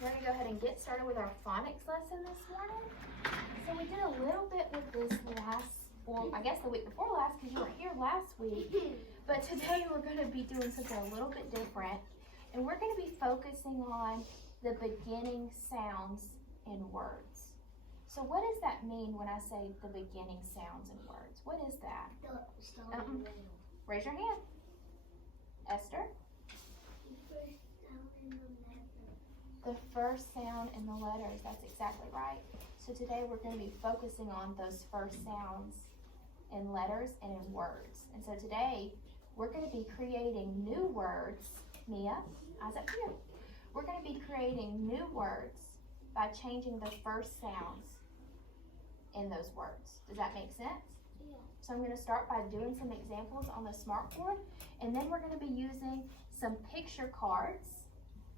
We're going to go ahead and get started with our phonics lesson this morning. So we did a little bit with this I guess the week before last because you were here last week. But today we're going to be doing something a little bit different. And we're going to be focusing on the beginning sounds in words. So what does that mean when I say the beginning sounds in words? What is that? Raise your hand. Esther? The first sound in the letters. That's exactly right. So today we're going to be focusing on those first sounds in letters and in words. And so today we're going to be creating new words. Mia, eyes up here. We're going to be creating new words by changing the first sounds in those words. Does that make sense? Yeah. So I'm going to start by doing some examples on the smartboard, and then we're going to be using some picture cards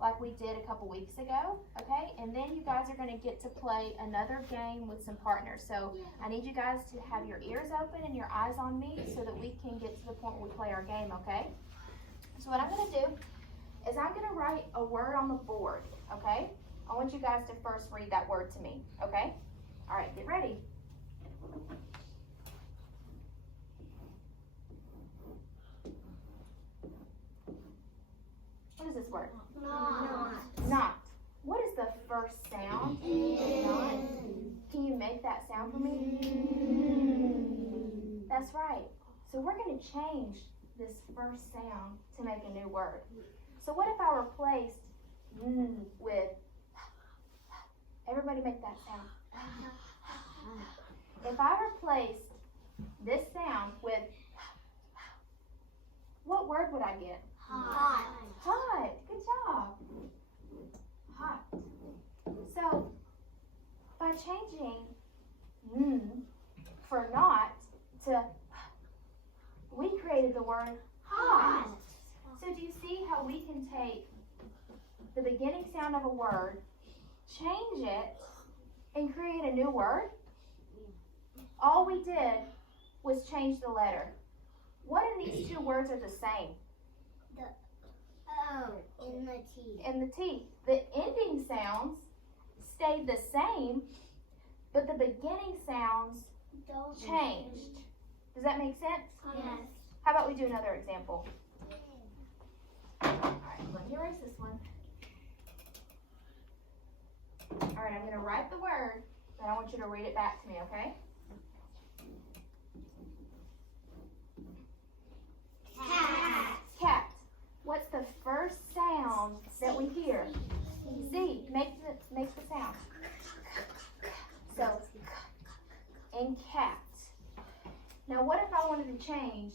like we did a couple weeks ago, okay? And then you guys are going to get to play another game with some partners. So I need you guys to have your ears open and your eyes on me so that we can get to the point where we play our game, okay? So what I'm going to do is I'm going to write a word on the board, okay? I want you guys to first read that word to me, okay? All right, get ready. What is this word? Not. What is the first sound? Not. Can you make that sound for me? That's right. So we're going to change this first sound to make a new word. So what if I replaced with, everybody make that sound. If I replaced this sound with, what word would I get? Hot. Hot. Good job. Hot. So, by changing for not to, we created the word hot. So do you see how we can take the beginning sound of a word, change it, and create a new word? All we did was change the letter. What in these two words are the same? The O in the T. In the T. The ending sounds stayed the same, but the beginning sounds changed. Does that make sense? Yes. How about we do another example? All right, let me erase this one. All right, I'm going to write the word, but I want you to read it back to me, okay? Cat. Cat. What's the first sound that we hear? Z. Make the sound. So, in cat. Now, what if I wanted to change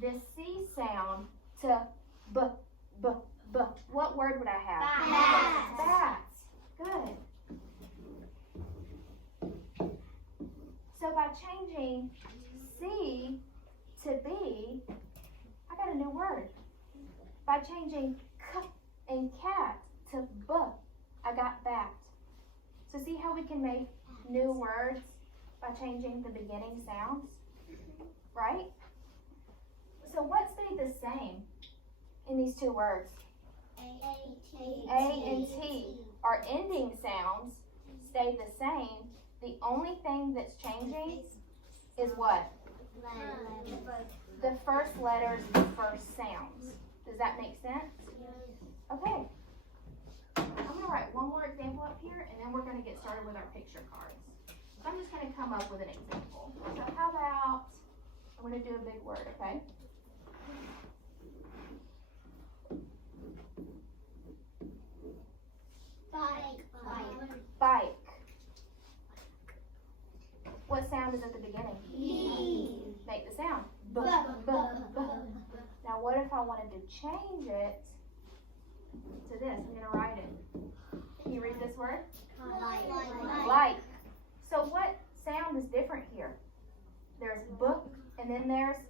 this C sound to B, B, B? What word would I have? Bat. Bats. Good. So, by changing C to B, I got a new word. By changing K and cat to B, I got bat. So see how we can make new words by changing the beginning sounds? Right? So what stayed the same in these two words? A and T. Our ending sounds stayed the same. The only thing that's changing is what? The first letters, the first sounds. Does that make sense? Okay. I'm going to write one more example up here, and then we're going to get started with our picture cards. So I'm just going to come up with an example. So how about, I'm going to do a big word, okay? Bike. What sound is at the beginning? Make the sound. B, b, b. Now what if I wanted to change it to this? I'm going to write it. Can you read this word? Like. So what sound is different here? There's book and then there's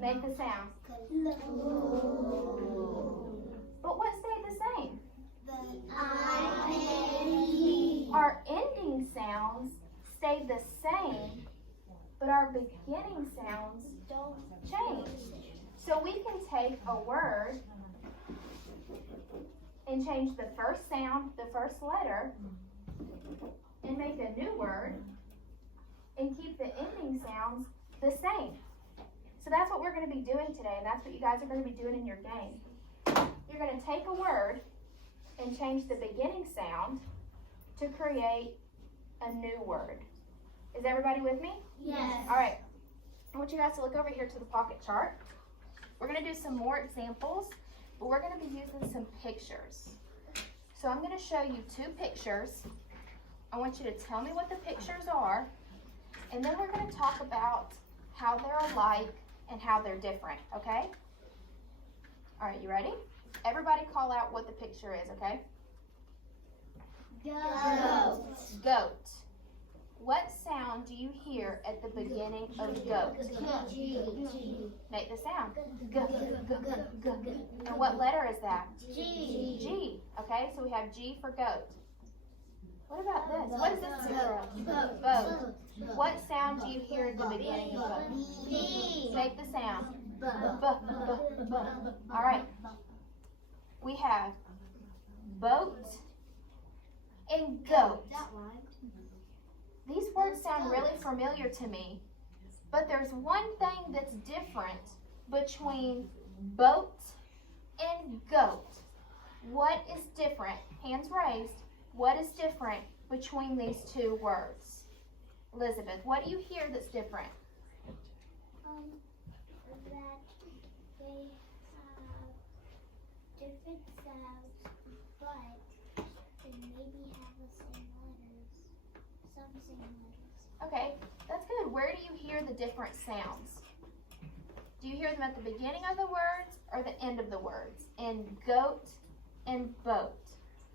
make the sound. But what stayed the same? Our ending sounds stayed the same, but our beginning sounds don't change. So we can take a word and change the first sound, the first letter, and make a new word, and keep the ending sounds the same. So that's what we're going to be doing today, and that's what you guys are going to be doing in your game. You're going to take a word and change the beginning sound to create a new word. Is everybody with me? Yes. All right. I want you guys to look over here to the pocket chart. We're going to do some more examples, but we're going to be using some pictures. So I'm going to show you two pictures. I want you to tell me what the pictures are, and then we're going to talk about how they're alike and how they're different, okay? All right, you ready? Everybody call out what the picture is, okay? Goat. Goat. What sound do you hear at the beginning of goat? G. Make the sound. G, g, g, g. And what letter is that? G. G. Okay, so we have G for goat. What about this? What is this picture of? Boat. What sound do you hear at the beginning of boat? B. Make the sound. B. B, b, b. All right. We have boat and goat. These words sound really familiar to me, but there's one thing that's different between boat and goat. What is different? Hands raised. What is different between these two words? Elizabeth, what do you hear that's different? That they have different sounds, but they maybe have the same letters. Some same letters. Okay, that's good. Where do you hear the different sounds? Do you hear them at the beginning of the words or the end of the words? In goat and boat.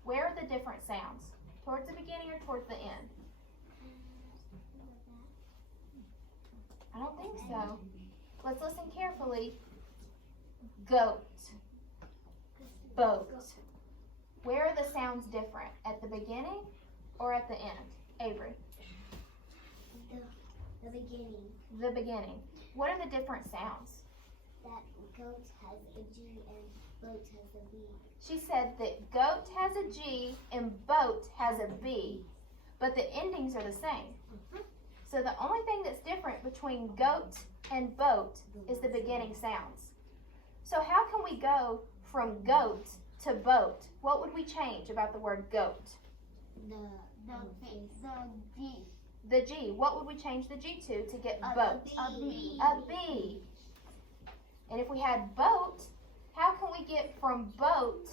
Where are the different sounds? Towards the beginning or towards the end? I don't think so. Let's listen carefully. Goat. Boat. Where are the sounds different? At the beginning or at the end? Avery. The beginning. The beginning. What are the different sounds? That goat has a G and boat has a B. She said that goat has a G and boat has a B, but the endings are the same. So the only thing that's different between goat and boat is the beginning sounds. So how can we go from goat to boat? What would we change about the word goat? The G. The G. What would we change the G to get boat? A B. A B. And if we had boat, how can we get from boat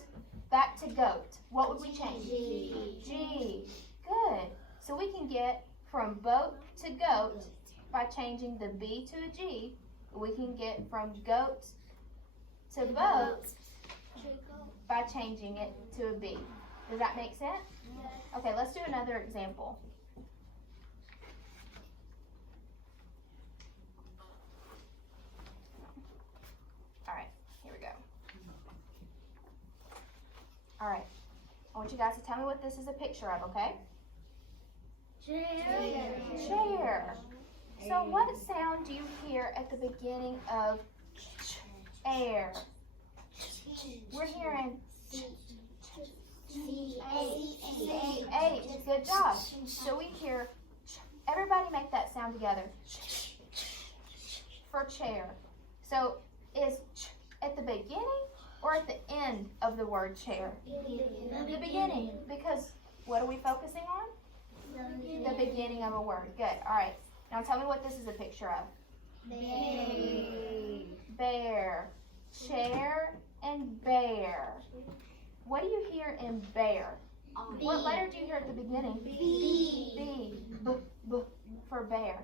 back to goat? What would we change? G. G. Good. So we can get from boat to goat by changing the B to a G. We can get from goat to boat by changing it to a B. Does that make sense? Okay, let's do another example. All right, here we go. All right, I want you guys to tell me what this is a picture of, okay? Chair. So what sound do you hear at the beginning of air? We're hearing H. Good job. So we hear, everybody make that sound together. For chair. So is at the beginning or at the end of the word chair? The beginning. Because what are we focusing on? The beginning of a word. Good. All right. Now tell me what this is a picture of. Bear. Chair and bear. What do you hear in bear? What letter do you hear at the beginning? B. B. B for bear.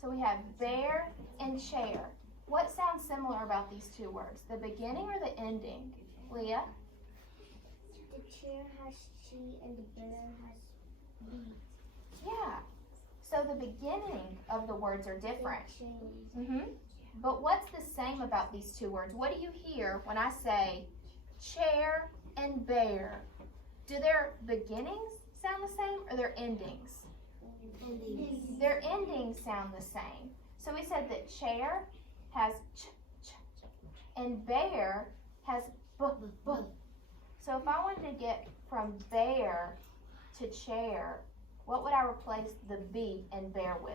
So we have bear and chair. What sounds similar about these two words? The beginning or the ending? Leah? The chair has G and the bear has B. Yeah. So the beginning of the words are different. But what's the same about these two words? What do you hear when I say chair and bear? Do their beginnings sound the same or their endings? Their endings sound the same. So we said that chair has ch, ch, and bear has b, b. So if I wanted to get from bear to chair, what would I replace the B in bear with?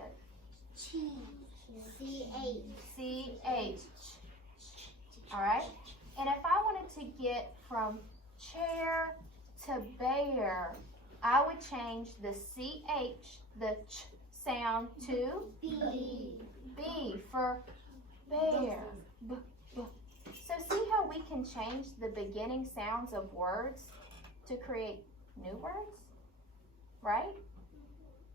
Cheese. C-H. C-H. Alright? And if I wanted to get from chair to bear, I would change the C-H, the ch sound to B. B for bear. B, b. So see how we can change the beginning sounds of words to create new words? Right?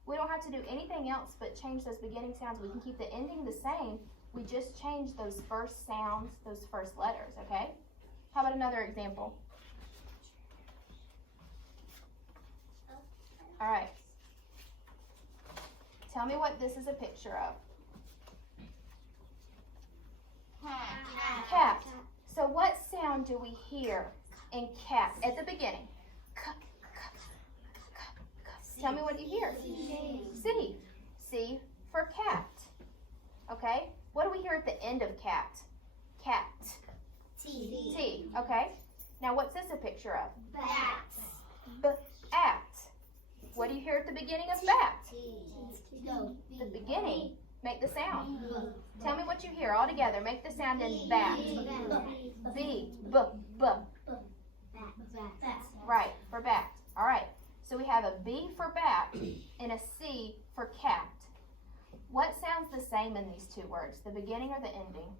We don't have to do anything else but change those beginning sounds. We can keep the ending the same. We just change those first sounds, those first letters, okay? How about another example? All right. Tell me what this is a picture of. Cat. So what sound do we hear in cat at the beginning? Tell me what you hear. C. C for cat. Okay? What do we hear at the end of cat? Cat. T. T. Okay? Now what's this a picture of? Bat. Bat. What do you hear at the beginning of bat? No. The beginning. Make the sound. Tell me what you hear all together. Make the sound in bat. B. B. B. Right, for bat. All right. So we have a B for bat and a C for cat. What sounds the same in these two words? The beginning or the ending?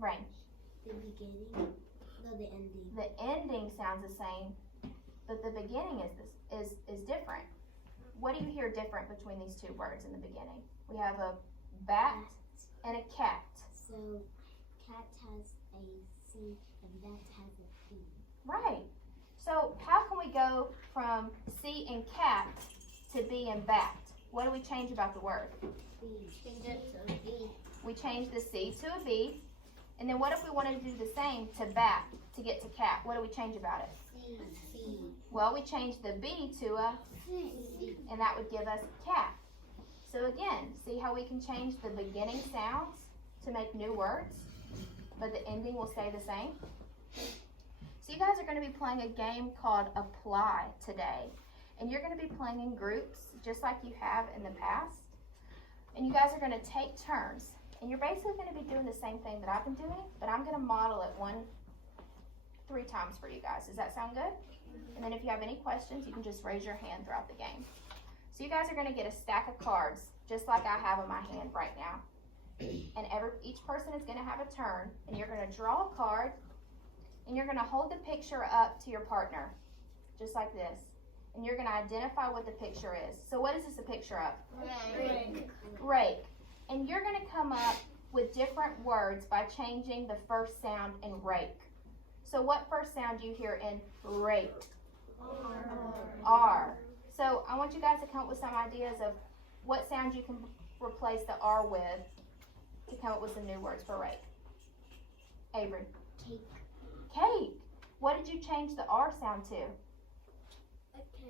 Rain. The beginning. No, the ending. The ending sounds the same, but the beginning is different. What do you hear different between these two words in the beginning? We have a bat and a cat. So, cat has a C and bat has a B. Right. So how can we go from C and cat to B and bat? What do we change about the word? B. Change it to B. We change the C to a B. And then what if we wanted to do the same to bat to get to cat? What do we change about it? C. Well, we change the B to a, C. and that would give us cat. So again, see how we can change the beginning sounds to make new words, but the ending will stay the same? So you guys are going to be playing a game called Apply today. And you're going to be playing in groups, just like you have in the past. And you guys are going to take turns. And you're basically going to be doing the same thing that I've been doing, but I'm going to model it 3 times for you guys. Does that sound good? And then if you have any questions, you can just raise your hand throughout the game. So you guys are going to get a stack of cards, just like I have in my hand right now. And each person is going to have a turn, and you're going to draw a card, and you're going to hold the picture up to your partner, just like this. And you're going to identify what the picture is. So what is this a picture of? Rake. And you're going to come up with different words by changing the first sound in rake. So what first sound do you hear in rake? R. So I want you guys to come up with some ideas of what sound you can replace the R with to come up with some new words for rake. Avery. Cake. Cake. What did you change the R sound to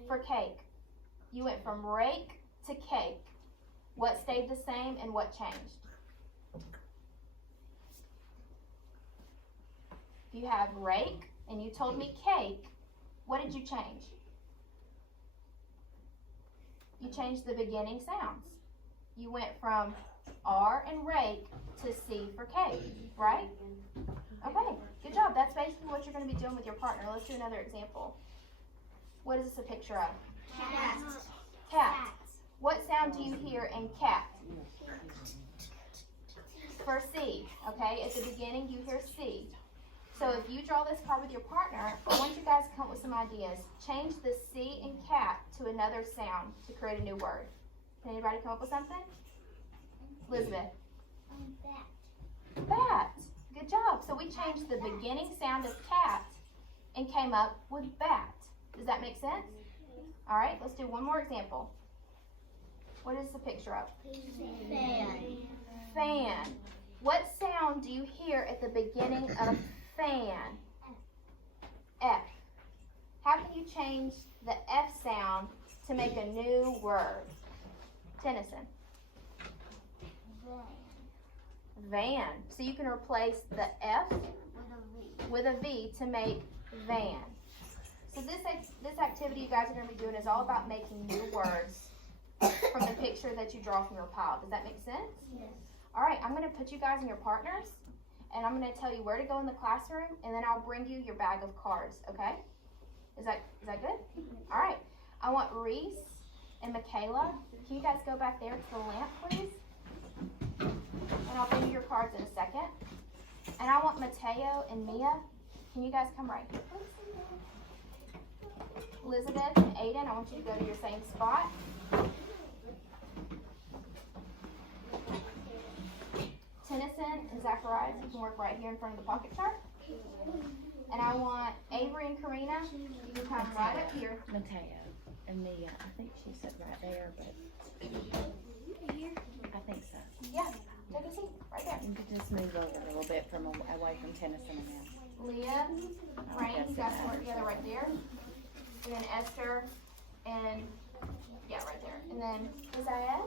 for cake? You went from rake to cake. What stayed the same and what changed? If you have rake and you told me cake, what did you change? You changed the beginning sounds. You went from R and rake to C for cake, right? Okay, good job. That's basically what you're going to be doing with your partner. Let's do another example. What is this a picture of? Cat. Cat. What sound do you hear in cat? For C, okay? At the beginning, you hear C. So if you draw this card with your partner, I want you guys to come up with some ideas. Change the C in cat to another sound to create a new word. Can anybody come up with something? Elizabeth. Bat. Bat. Good job. So we changed the beginning sound of cat and came up with bat. Does that make sense? All right, let's do one more example. What is the picture of? Fan. Fan. What sound do you hear at the beginning of fan? F. How can you change the F sound to make a new word? Tennyson. Van. So you can replace the F with a V to make van. So this activity you guys are gonna be doing is all about making new words from the picture that you draw from your pile. Does that make sense? Yes. All right, I'm gonna put you guys in your partners, and I'm gonna tell you where to go in the classroom, and then I'll bring you your bag of cards, okay? Is that good? All right, I want Reese and Michaela. Can you guys go back there to the lamp, please? And I'll bring you your cards in a second. And I want Mateo and Mia. Can you guys come right here, please? Elizabeth and Aiden, I want you to go to your same spot. Tennyson and Zacharias, you can work right here in front of the pocket chart. And I want Avery and Karina, you can come right up here. Mateo and Mia, I think she said right there, but I think so. Yeah, take a seat, right there. You could just move over a little bit from away from Tennyson and them. Leah, Rain, you guys can work together right there. And then Esther, and yeah, right there. And then Isaiah,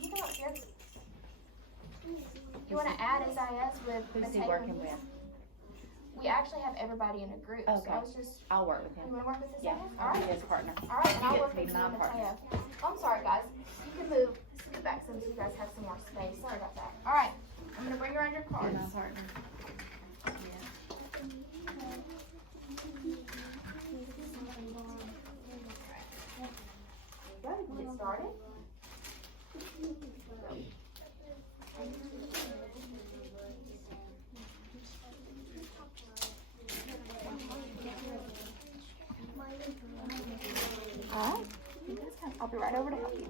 you go up here. You want to add Isaiah with Who's he Mateo? working with? We actually have everybody in a group, so Okay. I was just, I'll work with you him. want to work with Yeah, Isaiah? I'll be his partner. All right, and You I'll get work to be with you my and partner. Mateo. Oh, I'm sorry, guys. You can move, scoot back some so you guys have some more space. Sorry about that. All right, I'm going to bring around your Be cards. my partner. Good, get started. Alright, you guys come. I'll be right over to help you.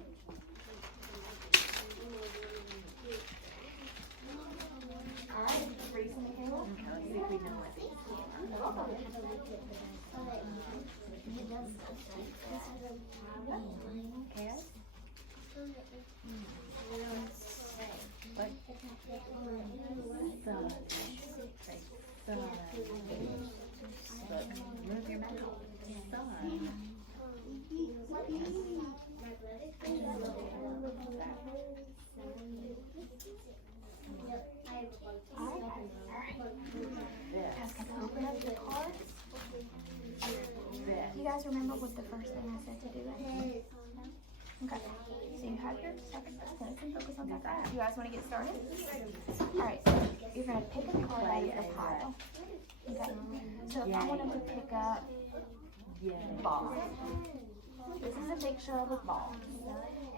Alright, Reese and Michaela. Okay, let's see if we know it. You're welcome. Cass? What? Sun. Sun. Look, move your mouth. Sun. Guys, can I open up the cards? This. You guys remember what the first thing I said to do? Okay. So you have your second and focus on that. You guys want to get started? Alright, so you're going to pick a card out of your pile. Okay. So if I wanted to pick up ball. This is a picture of a ball.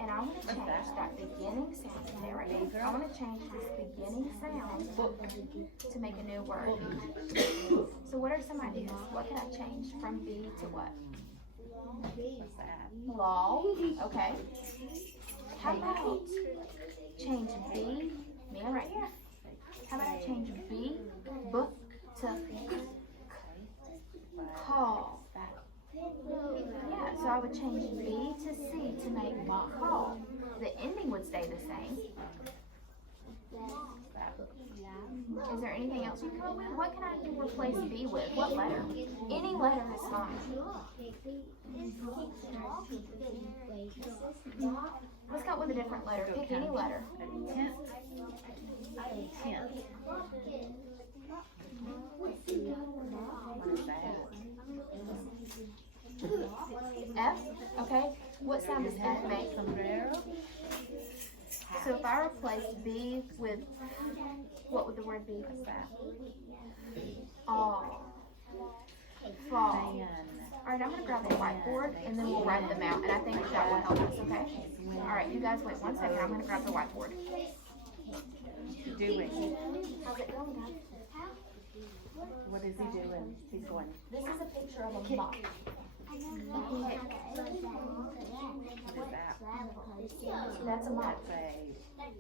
And I want to change that beginning sound. Stay right there. I want to change this beginning sound to make a new word. So what are some ideas? What can I change from B to what? What's that? Law. Okay. How about change B? Mia right here. How about I change B, book to call? Yeah, so I would change B to C to make call. The ending would stay the same. Is there anything else you can come up with? What can I replace B with? What letter? Any letter is fine. Let's go with a different letter. Pick any letter. Tent. Tent. What is that? F? Okay. What sound does F make? Sombrero. So if I replace B with, what would the word be? What's that? Fall. Fall. Fan. Alright, I'm going to grab a whiteboard and then we'll write them out. And I think that will help us, okay? Alright, you guys wait 1 second. I'm going to grab the whiteboard. Doing. How's it going, guys? What is he doing? He's going. This is a picture of a moth. What is that? That's a moth. That's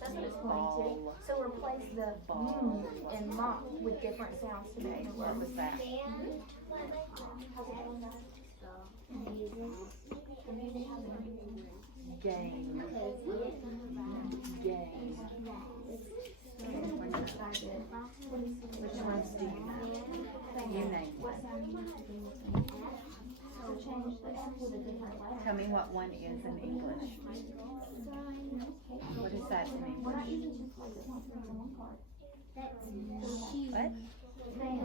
That's what it's going to. So replace the and moth with different sounds to make a What word. was that? Game. Game. Which ones do you know? You name one. So change the F with a different letter. Tell me what one is in English. What is that in We're not English? using two cards, it's not from one card. What? Fan.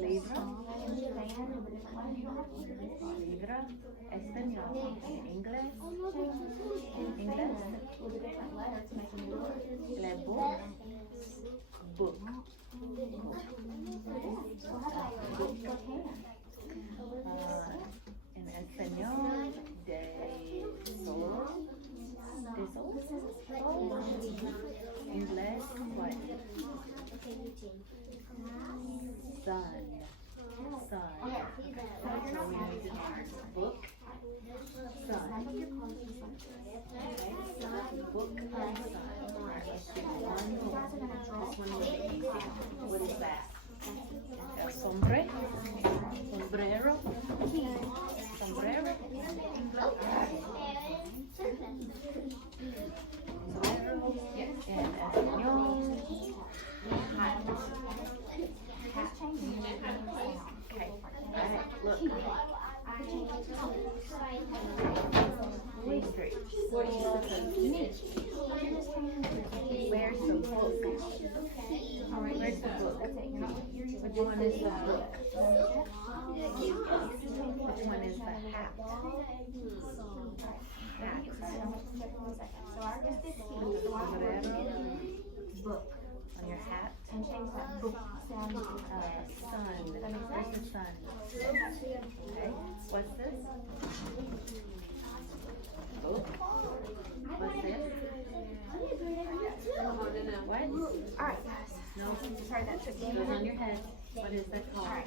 Libra? Fan. band or the different letters. You don't have to look at this one. Libro. Español. Inglés. Inglés. With the different letters to make a new word. Le book. Book. So how about book hand? En español. De sol. De sol. Inglés. What? Sun. Sun. Okay. So we need to learn book. Sun. Book and sun. Alright, let's do one more. This one will be easy. What is that? Sombre. Sombrero. Sombrero. Sombrero. En español. Hat. Just changing the sound. Okay. Alright, look. These three. What are you supposed to do? Where's the book? Alright, where's the book? Which one is the book? Which one is the hat? Hat. So our just did key. So our word is book. On your hat. And change that book sound to Sun. Where's the sun? Okay. What's this? Book. What's this? What? Alright guys. No. Sorry that took Goes on your head. What is that called? Alright.